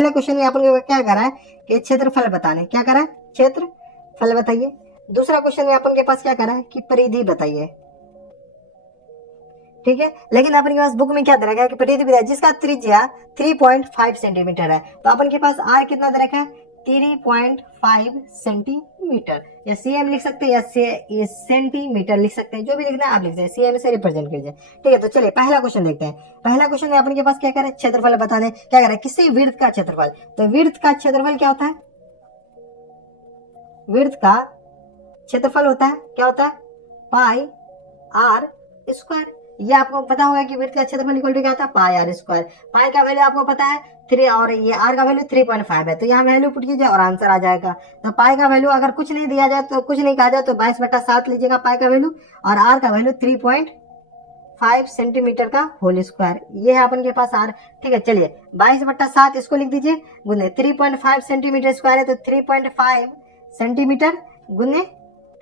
पहले क्वेश्चन में अपन को क्या करा है कि क्षेत्रफल बताने, क्या करा है, क्षेत्रफल बताइए। दूसरा क्वेश्चन में अपन के पास क्या करा है कि परिधि बताइए, ठीक है। लेकिन अपन के पास बुक में क्या दे रखा है कि परिधि बताइए जिसका त्रिज्या 3.5 सेंटीमीटर है। तो अपन के पास आर कितना दे रखा है, 3.5 सेंटीमीटर, या सीएम लिख सकते हैं या सेंटीमीटर लिख सकते हैं, जो भी लिखना है आप लिख सकते हैं, सीएम से रिप्रेजेंट कीजिए, ठीक है। तो चलिए पहला क्वेश्चन देखते हैं। पहला क्वेश्चन में अपन के पास क्या करे, क्षेत्रफल बताने, क्या करे, किसी वृत्त का क्षेत्रफल। तो वृत्त का क्षेत्रफल क्या होता है, वृत्त का क्षेत्रफल होता है, क्या होता है, पाई आर स्क्वायर। ये आपको पता होगा कि वृत्त का क्षेत्रफल इक्वल टू क्या होता है, पाई आर स्क्वायर। पाई का वैल्यू आपको पता है 3 और ये आर का वैल्यू 3.5 है। तो यहाँ वैल्यू पुट कीजिए और आंसर आ जाएगा। तो पाई का वैल्यू अगर कुछ नहीं दिया जाए तो कुछ नहीं कहा जाए तो 22/7 लीजिएगा पाई का वैल्यू, और आर का वैल्यू 3.5 सेंटीमीटर का होल स्क्वायर। ये है अपन के पास आर, ठीक है। चलिए 22/7 इसको लिख दीजिए गुने 3.5 सेंटीमीटर स्क्वायर है, तो 3.5 सेंटीमीटर गुने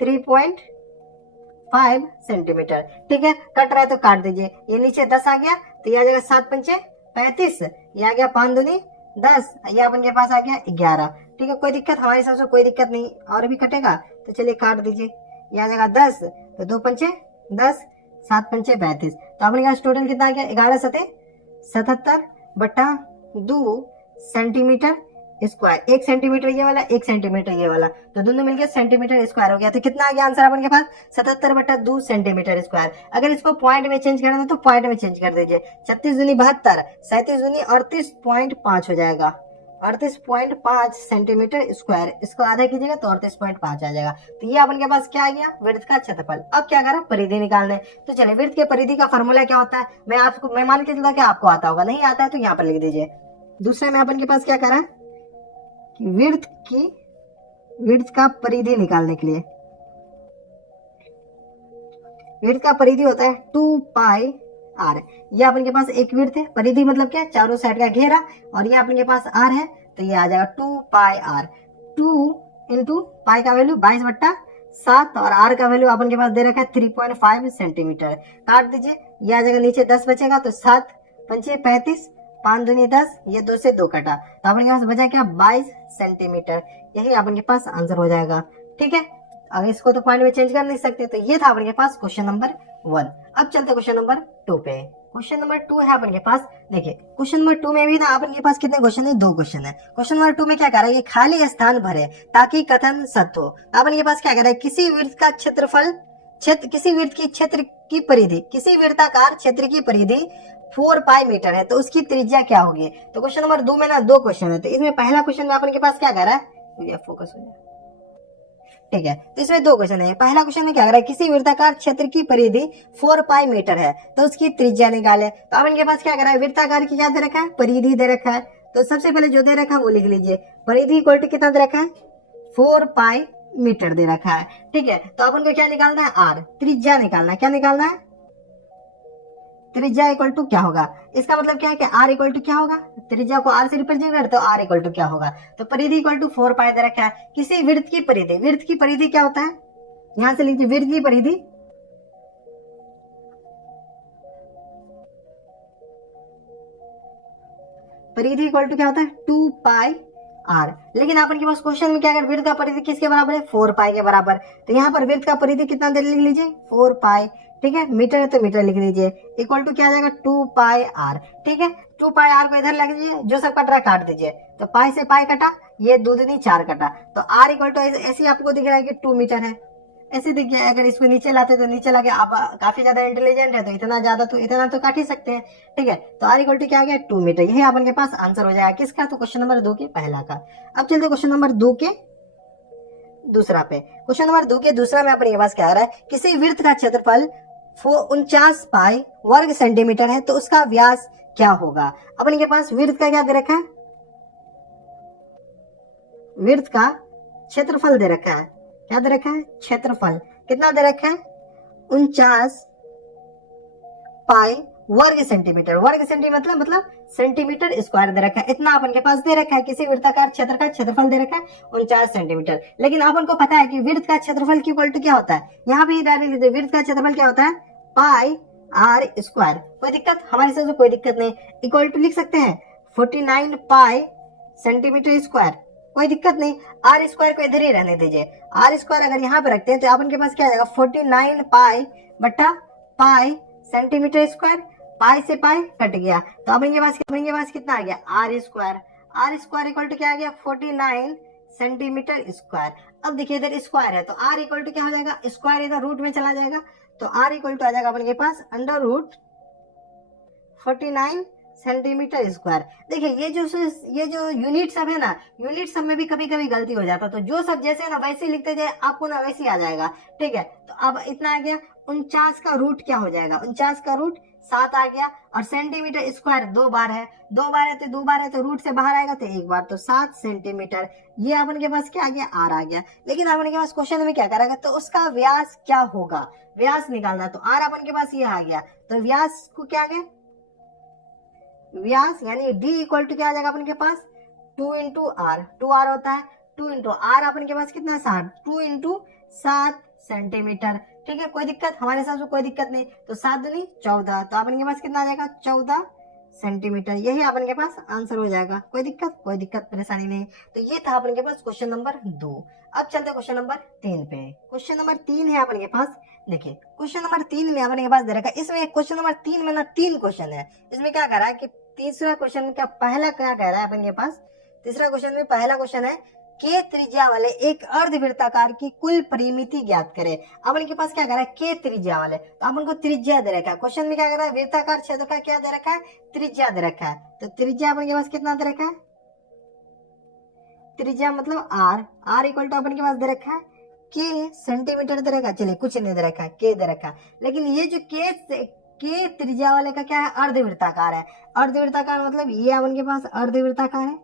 3.5 सेंटीमीटर, ठीक है। कट रहा है तो काट दीजिए। ये नीचे 10 आ गया तो ये आ जाएगा 7×5 = 35, ये आ गया 5×2 = 10, ये अपन के पास आ गया 11, ठीक है। कोई दिक्कत, हमारे हिसाब से कोई दिक्कत नहीं, और भी कटेगा तो चलिए काट दीजिए। ये आ जाएगा 10, तो 2×5 = 10, 7×5 = 35। तो अपने पास टोटल कितना आ गया, 11×7=77/2 सेंटीमीटर स्क्वायर। 1 सेंटीमीटर ये वाला, 1 सेंटीमीटर ये वाला, तो दोनों मिलकर सेंटीमीटर स्क्वायर हो गया। तो कितना आ गया आंसर अपन के पास, 77/2 सेंटीमीटर स्क्वायर। अगर इसको पॉइंट में चेंज करना है तो पॉइंट में चेंज कर दीजिए। 36×2 = 72, 37×2 = 38.5 हो जाएगा, 38.5 सेंटीमीटर स्क्वायर। इसको आधा कीजिएगा तो 38.5 आ जाएगा। तो ये अपन के पास क्या आ गया, वृत्त का क्षेत्रफल। अब क्या करा, परिधि निकालना है। तो चलिए वृत्त के परिधि का फॉर्मूला क्या होता है, मैं मान के चलता कि आपको आता होगा, नहीं आता है तो यहाँ पर लिख दीजिए। दूसरे में अपन के पास क्या करा कि वृत्त का परिधि निकालने के लिए, वृत्त का परिधि होता है 2πr। ये अपन के पास एक वृत्त है, परिधि मतलब क्या, चारों साइड का घेरा, और ये अपन के पास r है, तो ये आ जाएगा 2πr। 2 × पाई का वैल्यू 22/7 और r का वैल्यू अपन के पास दे रखा है 3.5 सेंटीमीटर। काट दीजिए, ये आ जाएगा, नीचे 10 बचेगा तो 7×5 = 35, 5×2 = 10, ये 2 से 2 कटा, तो अपन के पास बचा क्या, 22 सेंटीमीटर। यही अपन के पास आंसर हो जाएगा, ठीक है। अगर इसको तो पॉइंट में चेंज कर नहीं सकते। तो ये था अपन के पास क्वेश्चन नंबर 1। अब चलते क्वेश्चन नंबर 2 पे। क्वेश्चन नंबर 2 है अपन के पास, देखिए क्वेश्चन नंबर 2 में भी ना अपन के पास कितने क्वेश्चन है, 2 क्वेश्चन है। क्वेश्चन नंबर 2 में क्या कर रहा है, ये खाली स्थान भरे ताकि कथन सत्य हो। अपन के पास क्या कर रहा है, किसी वृत्त का क्षेत्रफल, किसी वृत्त की क्षेत्र की परिधि, किसी वृत्ताकार क्षेत्र की परिधि 4π मीटर है, तो उसकी त्रिज्या क्या होगी। तो क्वेश्चन नंबर 2 में ना 2 क्वेश्चन है। तो इसमें पहला क्वेश्चन में अपन के पास क्या कर रहा है, फोकस हो जाए, ठीक है। तो इसमें 2 क्वेश्चन है। पहला क्वेश्चन में क्या कर रहा है, किसी वृत्ताकार क्षेत्र की परिधि 4π मीटर है, तो उसकी त्रिज्या निकाले। तो अपन के पास क्या कर रहा है, वृत्ताकार की क्या दे रखा है, परिधि दे रखा है। तो सबसे पहले जो दे रखा है वो लिख लीजिए, परिधि इक्वल टू कितना दे रखा है, 4π मीटर दे रखा है, ठीक है। तो अपन को क्या निकालना है, r, त्रिज्या निकालना है। क्या निकालना है, त्रिज्या इक्वल टू क्या होगा, इसका मतलब क्या है कि r इक्वल टू क्या होगा, त्रिज्या को r से रिप्रेजेंट कर, तो r इक्वल टू क्या होगा, तो परिधि इक्वल टू 4π दे रखा है। किसी वृत्त की परिधि, वृत्त की परिधि क्या होता है, यहां से लीजिए, वृत्त की परिधि इक्वल टू क्या होता है, 2πr। लेकिन अपन के पास क्वेश्चन में क्या अगर वृत्त का परिधि किसके बराबर है, 4π के बराबर। तो यहाँ पर वृत्त का परिधि कितना दे लिख लीजिए, 4π, ठीक है। मीटर है तो मीटर लिख लीजिए, इक्वल टू क्या आ जाएगा, 2πr, ठीक है। 2πr को इधर लग दीजिए, जो सब कट रहा है काट दीजिए। तो पाई से पाई कटा, ये 2 दूनी 4 कटा, तो r इक्वल टू ऐसे आपको दिख रहा है कि 2 मीटर है, ऐसे दिख गया। अगर इसको नीचे लाते तो नीचे लाके, आप काफी ज्यादा इंटेलिजेंट है तो इतना तो काट ही सकते हैं, ठीक है। तो r इक्वल टू क्या आ गया, 2 मीटर। यही अपन के पास आंसर हो जाएगा किसका, तो क्वेश्चन नंबर 2 के पहला का। अब चलते क्वेश्चन नंबर 2 के दूसरा पे। क्वेश्चन नंबर 2 के दूसरा में अपने पास क्या आ रहा है, किसी वृत्त का क्षेत्रफल 49π वर्ग सेंटीमीटर है, तो उसका व्यास क्या होगा। अपने के पास वृत्त का क्या दे रखा है, वृत्त का क्षेत्रफल दे रखा है। क्या दे रखा है, क्षेत्रफल कितना दे रखा है, 49π वर्ग सेंटीमीटर। वर्ग सेंटीमीटर मतलब सेंटीमीटर स्क्वायर दे रखा है, इतना अपन के पास दे रखा है। किसी वृत्ताकार क्षेत्र का क्षेत्रफल दे रखा है 49 सेंटीमीटर। लेकिन अपन को पता है कि वृत्त का क्षेत्रफल की इक्वल टू क्या होता है, यहाँ पे डायरेक्ट वृत्त का क्षेत्रफल क्या होता है, पाई आर स्क्वायर। कोई दिक्कत, हमारे से कोई दिक्कत नहीं, इक्वल टू लिख सकते हैं 49π सेंटीमीटर स्क्वायर, कोई दिक्कत नहीं, आर स्क्वायर को इधर ही रहने दीजिए। आर स्क्वायर अगर यहाँ पे रखते हैं तो अपन के पास क्या आ जाएगा 49 पाई बटा पाई सेंटीमीटर स्क्वायर, पाई से पाई कट गया तो अपन के पास कितना आ गया R square. R square equal to क्या आ गया 49 सेंटीमीटर स्क्वायर। अब देखिए इधर स्क्वायर है तो आर इक्वल टू क्या हो जाएगा, स्क्वायर इधर रूट में चला जाएगा तो आर इक्वल टू आ जाएगा अपन के पास अंडर रूट 49 सेंटीमीटर स्क्वायर। देखिए ये जो यूनिट सब है ना, यूनिट सब में भी कभी कभी गलती हो जाता है, तो जो सब जैसे ना वैसे ही लिखते जाए आपको ना वैसे ही आ जाएगा। ठीक है, तो अब इतना आ गया, 49 का रूट क्या हो जाएगा, 49 का रूट 7 आ गया, और सेंटीमीटर स्क्वायर 2 बार है, 2 बार है तो रूट से बाहर आएगा तो 1 बार, तो 7 सेंटीमीटर। ये अपन के पास क्या आ गया आर आ गया। लेकिन अपन के पास क्वेश्चन में क्या करेगा, तो उसका व्यास क्या होगा, व्यास निकालना, तो आर अपन के पास ये आ गया, तो व्यास को क्या आ गया, व्यास यानी d इक्वल टू क्या आ जाएगा अपन के पास 2 इंटू आर, 2 आर होता है, 2 इंटू आर अपन के पास कितना 7, 2 इंटू 7 सेंटीमीटर। ठीक है, कोई दिक्कत, हमारे हिसाब से कोई दिक्कत नहीं, तो 7 दूनी 14, तो अपन के पास कितना आ जाएगा 14 सेंटीमीटर। यही अपन के पास आंसर हो जाएगा, कोई दिक्कत परेशानी नहीं। तो ये था अपन के पास क्वेश्चन नंबर 2। अब चलते क्वेश्चन नंबर 3 पे। क्वेश्चन नंबर 3 है अपन के पास, देखिए क्वेश्चन नंबर 3 में अपन के पास दे रखा है, इसमें क्वेश्चन नंबर 3 में ना 3 क्वेश्चन है। इसमें क्या कह रहा है कि तीसरा क्वेश्चन का पहला क्या कह रहा है अपन के पास, तीसरा क्वेश्चन में पहला क्वेश्चन है के त्रिज्या वाले एक अर्धवृत्ताकार की कुल परिमिति ज्ञात करें। अपन के पास क्या कर रहा है के त्रिज्या वाले, तो अपन को त्रिज्या दे रखा है, क्वेश्चन में क्या कर रहा है वृत्ताकार क्षेत्र का क्या दे रखा है त्रिज्या दे रखा है, तो त्रिज्या अपन के पास कितना दे रखा है, त्रिज्या मतलब आर, आर इक्वल टू अपन के पास दे रखा है के सेंटीमीटर दे रखा है, चलिए कुछ नहीं दे रखा है के दे रखा है। लेकिन ये जो के त्रिज्या वाले का क्या है अर्धवृत्ताकार है, अर्धवृत्ताकार मतलब ये अपन के पास अर्धवृत्ताकार है,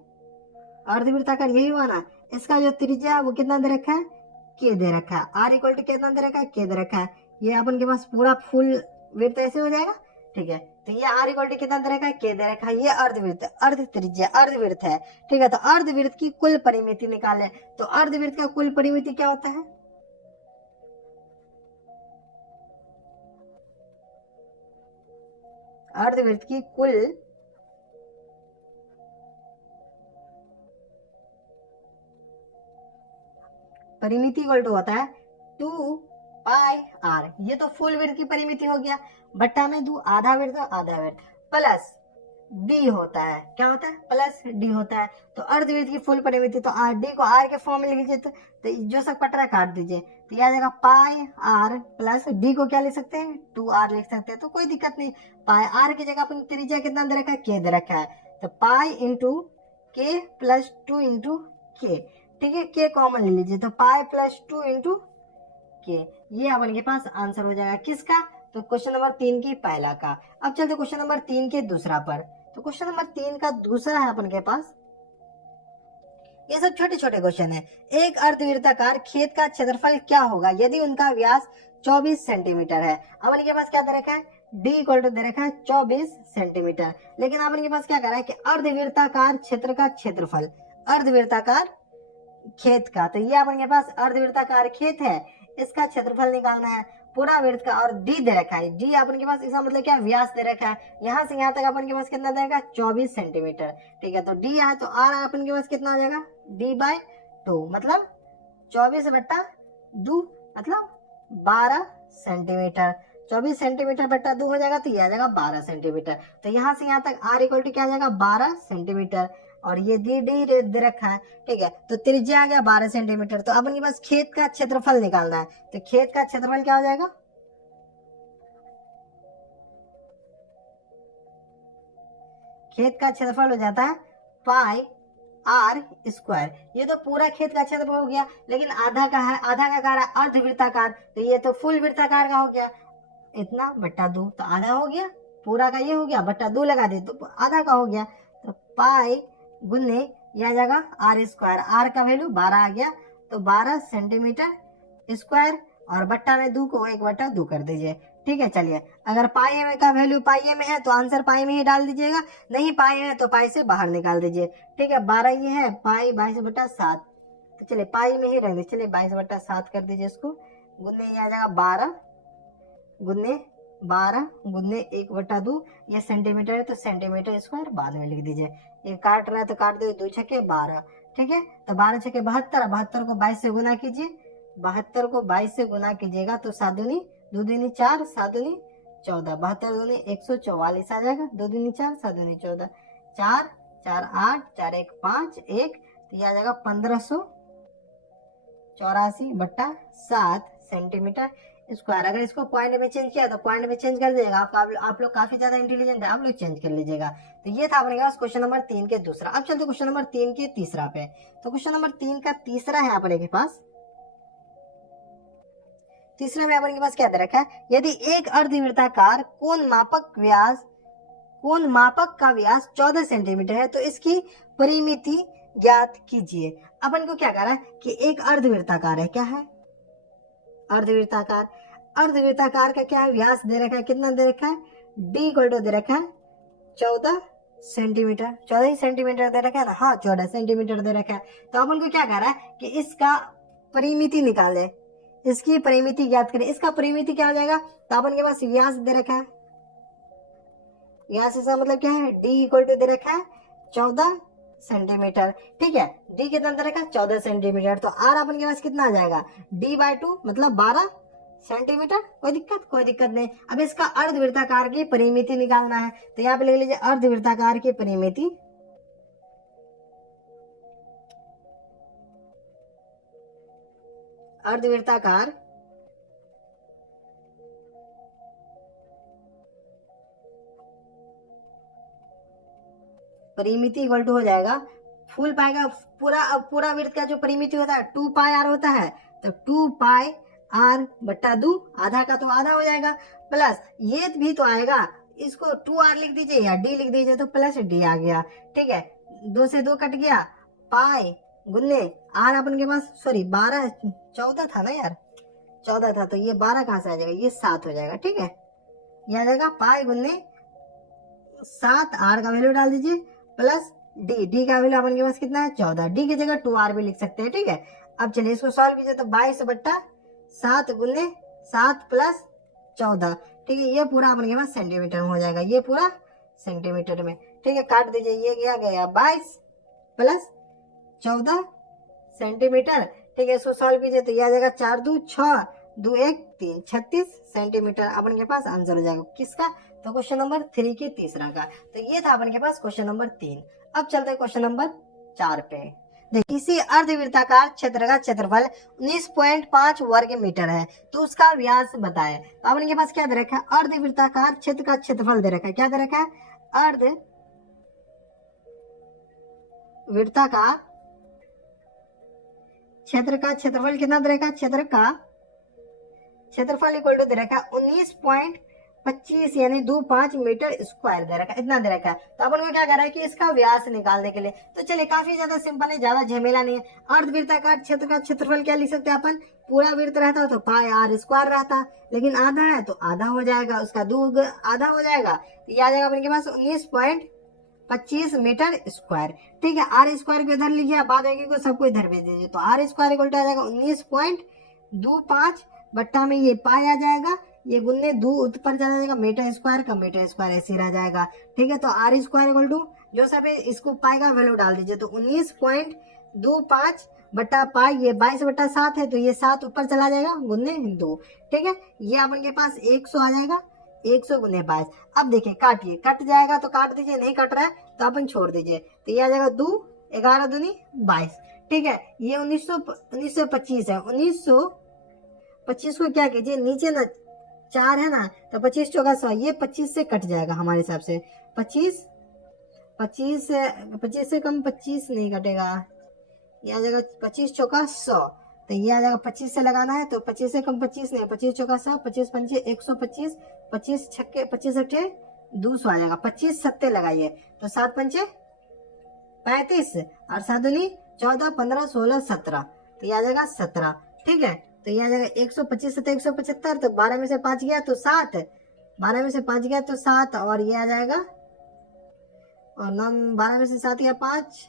अर्धवृत्ताकार यही हुआ ना, इसका जो त्रिज्या वो कितना दे रखा है के दे रखा है, आर इक्वल टू कितना दे रखा है के दे रखा है, ये अपन के पास पूरा फुल वृत्त ऐसे हो जाएगा। ठीक है, तो ये आर इक्वल टू कितना दे रखा है के दे रखा है, ये अर्धवृत्त अर्ध त्रिज्या अर्धवृत्त है। ठीक है, तो अर्धवृत्त की कुल परिमिति निकाले, तो अर्धवृत्त का कुल परिमिति क्या होता है, अर्धवृत्त की कुल परिमिति इक्वल टू होता है 2 पाई आर, ये तो फुल वृत्त की परिमिति हो गया, बट्टा में 2 आधा वृत्त प्लस डी होता है, क्या होता है प्लस डी होता है। तो अर्धवृत्त की फुल परिमिति, तो आर डी को आर के फॉर्म में लिख लीजिए, तो जो सब कट रहा है काट दीजिए, तो यह आ जाएगा पाई आर प्लस डी को क्या लिख सकते हैं 2 आर लिख सकते हैं, तो कोई दिक्कत नहीं। पाई आर की जगह अपन त्रिज्या कितना दे रखा है के दे रखा है, तो पाई इंटू के प्लस 2 इंटू के। ठीक है, के कॉमन ले लीजिए, तो पाई प्लस 2 इंटू के, ये अपन के पास आंसर हो जाएगा किसका, तो क्वेश्चन नंबर 3 की पहला का। अब चलते क्वेश्चन नंबर 3 के दूसरा पर। तो क्वेश्चन नंबर 3 का दूसरा है अपन के पास, ये सब छोटे छोटे क्वेश्चन है। एक अर्धवृत्ताकार खेत का क्षेत्रफल क्या होगा यदि उनका व्यास 24 सेंटीमीटर है। अपन के पास क्या दे रखा है डी इक्वल टू दे रखा है 24 सेंटीमीटर। लेकिन अपन के पास क्या कह रहा है कि अर्धवृत्ताकार क्षेत्र का क्षेत्रफल, अर्धवृत्ताकार खेत का, तो ये अपन के पास अर्धवृत्ताकार खेत है, इसका क्षेत्रफल निकालना है पूरा वृत्त का, और डी दे रखा है, डी अपन के पास इसका मतलब क्या व्यास दे रखा है, यहाँ से यहाँ तक अपन के पास कितना देगा 24 सेंटीमीटर। ठीक है, तो डी है तो आर अपन के पास कितना आ जाएगा डी बाय 2 मतलब 24 बट्टा 2 मतलब 12 सेंटीमीटर, 24 सेंटीमीटर बट्टा 2 हो जाएगा, तो ये आ जाएगा 12 सेंटीमीटर। तो यहाँ से यहाँ तक आर इक्वल टू क्या आ जाएगा 12 सेंटीमीटर, और ये डी डी दे रखा है। ठीक है, तो त्रिज्या आ गया 12 सेंटीमीटर। तो अपन के पास खेत का क्षेत्रफल निकालना है, तो खेत का क्षेत्रफल क्या हो जाएगा, खेत का क्षेत्रफल हो जाता है पाई आर स्क्वायर। ये तो पूरा खेत का क्षेत्रफल हो गया, लेकिन आधा का है, आधा का कह रहा है अर्धवृत्ताकार, तो ये तो फुल वृत्ताकार का हो गया इतना बट्टा 2, तो आधा हो गया, पूरा का ये हो गया बट्टा 2 लगा दे तो आधा का हो गया, तो पाई गुने यह आ जाएगा आर स्क्वायर, आर का वैल्यू 12 आ गया, तो 12 सेंटीमीटर स्क्वायर, और बट्टा में 2 को 1/2 कर दीजिए। ठीक है, चलिए अगर पाई में का वैल्यू पाई में है तो आंसर पाई में ही डाल दीजिएगा, नहीं पाई में है तो पाई से बाहर निकाल दीजिए। ठीक है, 12 ये है, पाई 22/7, तो चलिए पाई में ही रख दीजिए, चलिए 22/7 कर दीजिए इसको, गुने ये आ जाएगा 12 गुने 12 गुने 1/2, ये सेंटीमीटर है तो सेंटीमीटर स्क्वायर बाद में लिख दीजिए, ये काट रहा है तो काट दो, 2 छक्के 12, ठीक है। तो 12 छक्के 72, 72 को 22 से गुना कीजिए, 72 को 22 से गुना कीजिएगा तो 7 दूनी 2 दूनी 4, 7 दूनी 14, 72 दूनी 144 आ जाएगा, 2 दूनी 4, 7 दूनी 14, 4 4 8, 4 1 5 1, तो ये आ जाएगा 1584/7 सेंटीमीटर स्क्वायर। अगर इसको पॉइंट में चेंज किया तो पॉइंट में चेंज कर देगा। आप लोग काफी ज्यादा इंटेलिजेंट है, आप लोग चेंज कर लीजिएगा। तो ये था अपने पास क्वेश्चन नंबर 3 के दूसरा। अब चलते क्वेश्चन नंबर 3 के तीसरा पे। तो क्वेश्चन नंबर 3 का तीसरा है अपने के पास, तीसरा में अपने के पास क्या दे रखा है, यदि एक अर्धवृत्ताकार कोण मापक का व्यास 14 सेंटीमीटर है तो इसकी परिमिति ज्ञात कीजिए। अपन को क्या कह रहा है कि एक अर्धवृत्ताकार है, क्या है अर्धवृत्ताकार, अर्धवृत्ताकार का क्या है, व्यास दे रखा है, कितना दे रखा है, डी इक्वल टू दे रखा है 14 सेंटीमीटर, 14 ही सेंटीमीटर दे रखा है ना, हाँ 14 सेंटीमीटर दे रखा है। तो अपन को क्या कह रहा है कि इसका परिमिति निकाले, इसकी परिमिति ज्ञात करें। इसका परिमिति क्या हो जाएगा, तो अपन के पास व्यास दे रखा है, व्यास इसका मतलब क्या है, डी इक्वल टू दे रखा है 14 सेंटीमीटर, ठीक है। डी कितना दे रखा है 14 सेंटीमीटर, तो आर अपन के पास कितना आ जाएगा, d/2 मतलब 12 सेंटीमीटर। कोई दिक्कत नहीं। अब इसका अर्धवृत्ताकार की परिमिति निकालना है, तो यहाँ पे लिख लीजिए अर्धवृत्ताकार की परिमिति, अर्धवृत्ताकार परिमिति इक्वल टू हो जाएगा फुल पाई का पूरा वृत्त का जो परिमिति होता है 2 पाई आर होता है, तो 2 पाई आर बट्टा 2, आधा का तो आधा हो जाएगा, प्लस ये भी तो आएगा, इसको 2r लिख दीजिए या d लिख दीजिए तो प्लस d आ गया, ठीक है। 2 से 2 कट गया, पाई गुन्ने आर अपन के पास, सॉरी 12 14 था ना यार, 14 था, तो ये 12 कहां से आ जाएगा, ये 7 हो जाएगा, ठीक है। ये आ जाएगा पाई गुन्ने 7, आर का वैल्यू डाल दीजिए प्लस डी का वैल्यू अपन के पास कितना है 14, डी की जगह 2r भी लिख सकते हैं, ठीक है। अब चलिए इसको सॉल्व कीजिए तो 22/7 गुने 7 प्लस 14, ठीक है। ये पूरा अपन के पास सेंटीमीटर में हो जाएगा, ये पूरा सेंटीमीटर में, ठीक है। काट दीजिए, ये क्या गया 22 प्लस 14 सेंटीमीटर, ठीक है। इसको सॉल्व कीजिए तो ये आ जाएगा 4 2 6 2 1 3 36 सेंटीमीटर अपन के पास आंसर हो जाएगा, किसका, तो क्वेश्चन नंबर 3 के तीसरा का। तो ये था अपन के पास क्वेश्चन नंबर 3। अब चलते हैं क्वेश्चन नंबर 4 पे। देखिए किसी अर्धवृत्ताकार क्षेत्र का क्षेत्रफल 19.5 वर्ग मीटर है तो उसका व्यास बताएं। तो अपन के पास क्या दे रखा है, अर्धवृत्ताकार क्षेत्र का क्षेत्रफल दे रखा है, क्या दे रखा है, अर्धवृत्ताकार क्षेत्र का क्षेत्रफल कितना दे रखा है, क्षेत्र का क्षेत्रफल इक्वल टू दे रखा है 19.25 यानी 25 मीटर स्क्वायर दे रखा है, इतना दे रखा है। तो अपन को क्या कर रहा है कि इसका व्यास निकालने के लिए, तो चलिए काफी ज्यादा सिंपल है, ज्यादा झमेला नहीं है। अर्धवृत्ताकार क्षेत्र का क्षेत्रफल क्या लिख सकते हैं अपन, पूरा वृत्त रहता तो पाई आर स्क्वायर रहता, लेकिन आधा है तो आधा हो जाएगा, उसका 2 आधा हो जाएगा, तो ये आ जाएगा अपने के पास 19.25 मीटर स्क्वायर, ठीक है। आर स्क्वायर को इधर लीजिए, बाद को सबको इधर भेज दीजिए, तो आर स्क्वायर इक्वल टू आ जाएगा 19.25 बट्टा में ये पाई आ जाएगा, ये गुन्ने 2 ऊपर चला जाएगा, मीटर स्क्वायर का मीटर स्क्वायर ऐसे रह जाएगा, ठीक है। तो आर स्क्वायर इक्वल टू जो सब है इसको पाई का वैल्यू डाल दीजिए, तो 19.25 बट्टा पाई, ये 22/7 है तो ये 7 ऊपर चला जाएगा गुन्ने 2, ठीक है। ये अपन के पास 100 आ जाएगा, 100 गुने 22। अब देखिए काटिए, कट जाएगा तो काट दीजिए, नहीं कट रहा है तो अपन छोड़ दीजिए, तो ये आ जाएगा 2 11 दूनी 22, ठीक है। ये 1925 है, 1925 को क्या कीजिए, नीचे ना 4 है ना, तो 25 चौका 100, ये 25 से कट जाएगा हमारे हिसाब से, 25 से कम 25 नहीं कटेगा, ये आ जाएगा 25 चौका 100, तो ये आ जाएगा 25 से लगाना है, तो 25 से कम 25 नहीं, 25 चौका 100, 25 पंचे 125, 25 छक्के 25 अट्ठे 200 आ जाएगा, 25 सत्ते लगाइए तो 7 पंचे 35 और 7 दूनी 14 15 16 17, तो ये आ जाएगा 17, ठीक है। तो ये आ जाएगा 125 सत्ते 175, तो 12 में से 5 गया तो 7, 12 में से 5 गया तो 7, और ये आ जाएगा, और 12 में से 7 गया 5,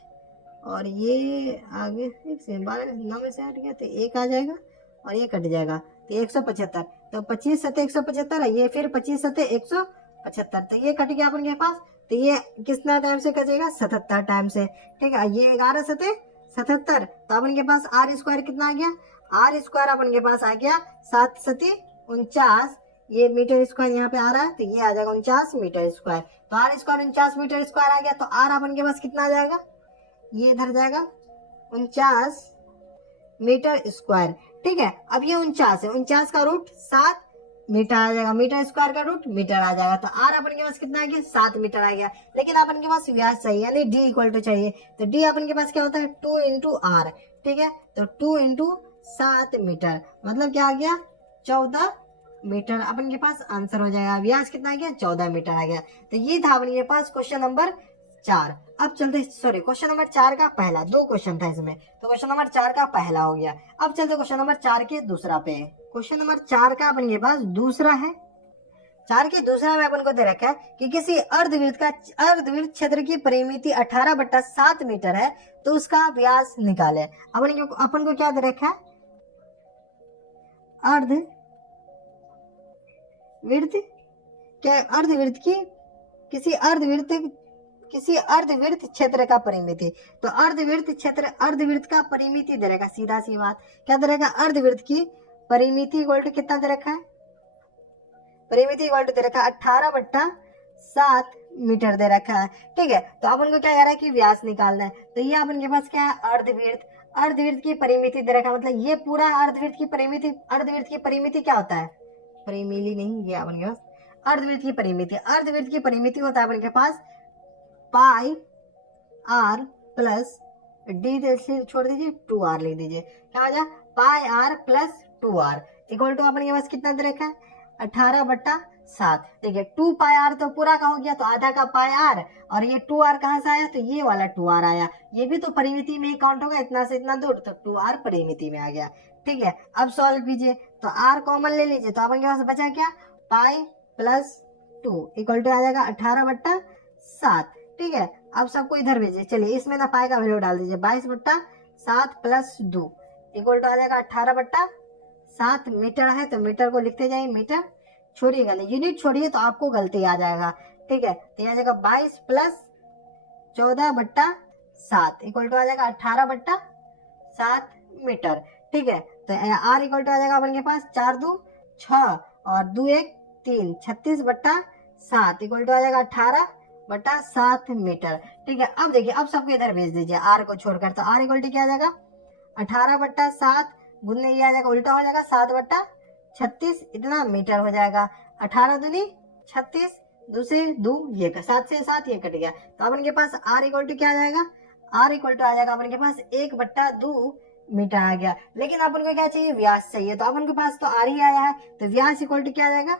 और ये आगे 9 में से 8 गया तो 1 आ जाएगा, और ये कट जाएगा तो 175, तो 25 सत्ते 175 है, ये फिर 25 सत्ते 175, तो ये कट गया अपन के पास, तो ये कितना टाइम से कटेगा, 77 टाइम से। ठीक है, ये 11 सते 77, तो अपन के पास आर स्क्वायर कितना आ गया, आर स्क्वायर अपन के पास आ गया 7 सते 49, ये मीटर स्क्वायर यहाँ पे आ रहा है, तो ये आ जाएगा 49 मीटर स्क्वायर। तो आर स्क्वायर 49 मीटर स्क्वायर आ गया, तो आर अपन के पास कितना आ जाएगा, ये इधर जाएगा 49 मीटर स्क्वायर। ठीक है, अब ये 49 है, 49 का रूट 7 मीटर आ जाएगा, मीटर स्क्वायर का रूट मीटर आ जाएगा, तो आर अपन के पास कितना आ गया, 7 मीटर आ गया। लेकिन अपन के पास व्यास चाहिए, यानी डी इक्वल टू चाहिए, तो डी अपन के पास क्या होता है, 2 इंटू आर। ठीक है, तो 2 इंटू 7 मीटर, मतलब क्या आ गया, 14 मीटर अपन के पास आंसर हो जाएगा। व्यास कितना आ गया, 14 मीटर आ गया। तो ये था अपन के पास क्वेश्चन नंबर 4। अब चलते, सॉरी, क्वेश्चन नंबर 4 का पहला, 2 क्वेश्चन था इसमें, तो क्वेश्चन नंबर 4 का पहला हो गया। अब चलते क्वेश्चन नंबर 4 के दूसरा पे। क्वेश्चन नंबर 4 का अपन के पास दूसरा है। 4 के दूसरा में अपन को दे रखा है कि किसी अर्धवृत्त क्षेत्र की परिमिति 18/7 मीटर है, तो उसका व्यास निकाले। अपन को क्या दे रखा है, अर्धवृत्त की किसी अर्धवृत्त क्षेत्र का परिमिति, तो अर्धवृत्त का परिमिति दे रखा, सीधा सी बात क्या दे रखा, अर्धवृत्त की परिमिति इक्वल टू कितना दे रखा है, परिमिति इक्वल टू दे रखा 18/7 मीटर दे रखा है। ठीक है, तो अपन को क्या कह रहा है कि व्यास निकालना है, तो ये अपन के पास क्या है, अर्धवृत्त की परिमिति दे रखा, मतलब ये पूरा अर्धवृत्त की परिमिति क्या होता है, परिमिति नहीं, ये अपन के पास अर्धवृत्त की परिमिति होता है अपन के पास पाई आर प्लस डी छोड़ दीजिए 2r लिख दीजिए, क्या हो जाए, pi r plus 2r equal to अपन के पास कितना दे रखा है, 18/7। देखिए 2 पाई आर तो पूरा का हो गया, तो आधा का पाई आर, और ये 2r कहाँ से आया, तो ये वाला 2r आया, ये भी तो परिमिति में ही काउंट होगा, इतना से इतना दूर, तो 2r परिमिति में आ गया। ठीक है, अब सॉल्व कीजिए, तो r कॉमन ले लीजिए, तो अपन के पास बचा क्या, पाई प्लस 2 इक्वल टू आ जाएगा 18/7। ठीक है, अब सबको इधर भेजिए, चलिए इसमें ना पाई का वैल्यू डाल दीजिए, 22/7 प्लस 2 इक्वल टू आ जाएगा 18/7 मीटर है, तो मीटर को लिखते जाइए, मीटर छोड़िएगा नहीं, यूनिट छोड़िए तो आपको गलती आ जाएगा। ठीक है, तो ये आ जाएगा 22 प्लस 14/7 इक्वल टू आ जाएगा 18/7 मीटर। ठीक है, तो आर इक्वल टू आ जाएगा अपन के पास 4 2 6 और 2 1 3, 36/7 इक्वल टू आ जाएगा 18/7 मीटर। ठीक है, अब देखिए, अब सबको इधर भेज दीजिए आर को छोड़कर, तो आर इक्वल टू क्या आ जाएगा, 18/7 गुने ये आ जाएगा, उल्टा हो जाएगा 7/36, इतना मीटर हो जाएगा, 18 दूनी 36, 2 से 2 ये 7 से 7 ये कट गया, तो अपन के पास आर इक्वल टू क्या आ जाएगा, आर इक्वल टू आ जाएगा अपन के पास 1/2 मीटर आ गया। लेकिन अपन को क्या चाहिए, व्यास चाहिए, तो अपन के पास तो आर ही आया है, तो व्यास इक्वल टू क्या आ जाएगा,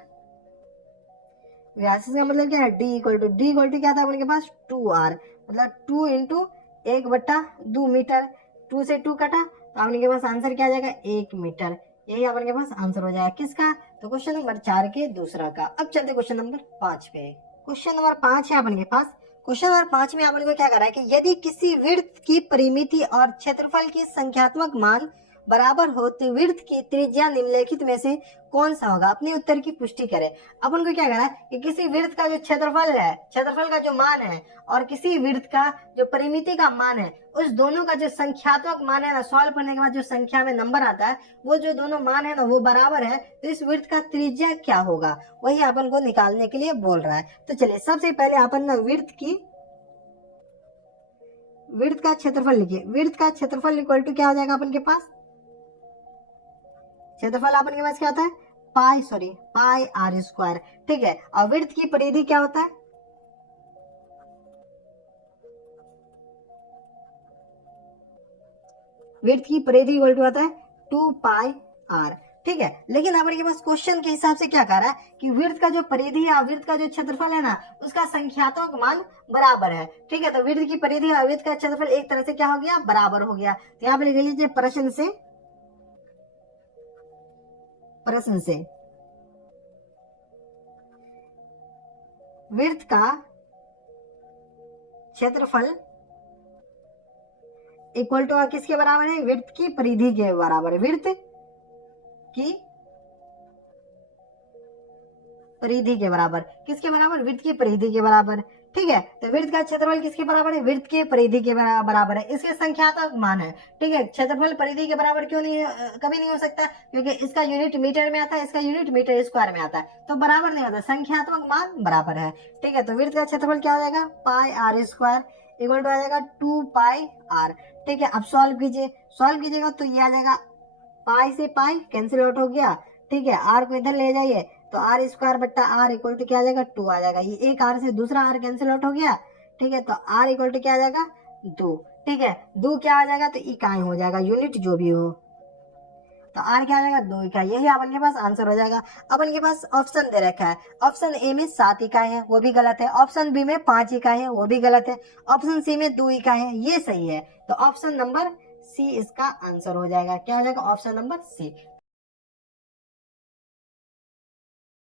व्यास का मतलब क्या है, डी इक्वल टू क्या था अपन के पास 2r, मतलब 2 इंटू 1/2 मीटर, 2 से 2 कटा, तो अपन के पास आंसर क्या आ जाएगा, 1 मीटर। यही अपन के पास आंसर हो जाएगा, किसका, तो क्वेश्चन नंबर 4 के दूसरा का। अब चलते क्वेश्चन नंबर 5 पे। क्वेश्चन नंबर 5 है अपन के पास। क्वेश्चन नंबर 5 में अपन को क्या करा है कि यदि किसी वृत्त की परिमिति और क्षेत्रफल की संख्यात्मक मान बराबर हो तो वृत्त की त्रिज्या निम्नलिखित में से कौन सा होगा, अपने उत्तर की पुष्टि करें। अपन को क्या करना है कि किसी वृत्त का जो क्षेत्रफल का जो मान है और किसी वृत्त का जो परिमिति का मान है, उस दोनों का जो संख्यात्मक मान है ना, सॉल्व करने के बाद जो संख्या में नंबर आता है, वो जो दोनों मान है ना वो बराबर है, तो इस वृत्त का त्रिज्या क्या होगा, वही अपन को निकालने के लिए बोल रहा है। तो चलिए सबसे पहले अपन ना वृत्त का क्षेत्रफल लिखिए। वृत्त का क्षेत्रफल इक्वल टू क्या हो जाएगा अपन के पास, क्षेत्रफल अपन के पास क्या होता है, पाई आर स्क्वायर। ठीक है, और वृत्त की परिधि क्या होता है, वृत्त की परिधि इक्वल टू होता है 2 पाई आर। ठीक है, लेकिन अपन के पास क्वेश्चन के हिसाब से क्या कह रहा है कि वृत्त का जो परिधि या वृत्त का जो क्षेत्रफल है ना, उसका संख्यात्मक मान बराबर है। ठीक है, तो वृत्त की परिधि और वृत्त का क्षेत्रफल एक तरह से क्या हो गया, बराबर हो गया। तो यहाँ पे लिख लीजिए प्रश्न से वृत्त का क्षेत्रफल इक्वल टू किसके बराबर है, वृत्त की परिधि के बराबर है, वृत्त की परिधि के बराबर, किसके बराबर, वृत्त की परिधि के बराबर। ठीक है। तो वृत्त का क्षेत्रफल किसके बराबर है? वृत्त के परिधि के बराबर है। इसके संख्यात्मक मान है। ठीक है, क्षेत्रफल परिधि के बराबर क्यों नहीं, कभी नहीं हो सकता, क्योंकि इसका यूनिट मीटर में आता है, इसका यूनिट मीटर स्क्वायर में आता है, तो बराबर नहीं होता, संख्यात्मक मान बराबर है। ठीक है, तो वृत्त का क्षेत्रफल क्या हो जाएगा? पाई आर स्क्वायर इक्वल टू आ जाएगा 2 पाई आर। ठीक है, अब सॉल्व कीजिए, सॉल्व कीजिएगा तो ये आ जाएगा पाई से पाई कैंसिल आउट हो गया। ठीक है, आर को इधर ले जाइए तो आर स्क्वायर बट्टा आर इक्वल टू क्या आ जाएगा? 2 आ जाएगा। ये एक आर से दूसरा आर कैंसिल आउट हो गया। ठीक है, तो आर इक्वल टू क्या आ जाएगा? 2। ठीक है, 2 क्या आ जाएगा? तो इकाई हो जाएगा, यूनिट जो भी हो, तो आर क्या आ जाएगा? 2 इकाई। यही अपन के पास आंसर हो जाएगा। अपन के पास ऑप्शन दे रखा है, ऑप्शन ए में 7 इकाई है, वो भी गलत है। ऑप्शन बी में 5 इकाई है, वो भी गलत है। ऑप्शन सी में 2 इकाई है, ये सही है। तो ऑप्शन नंबर सी इसका आंसर हो जाएगा। क्या हो जाएगा? ऑप्शन नंबर सी।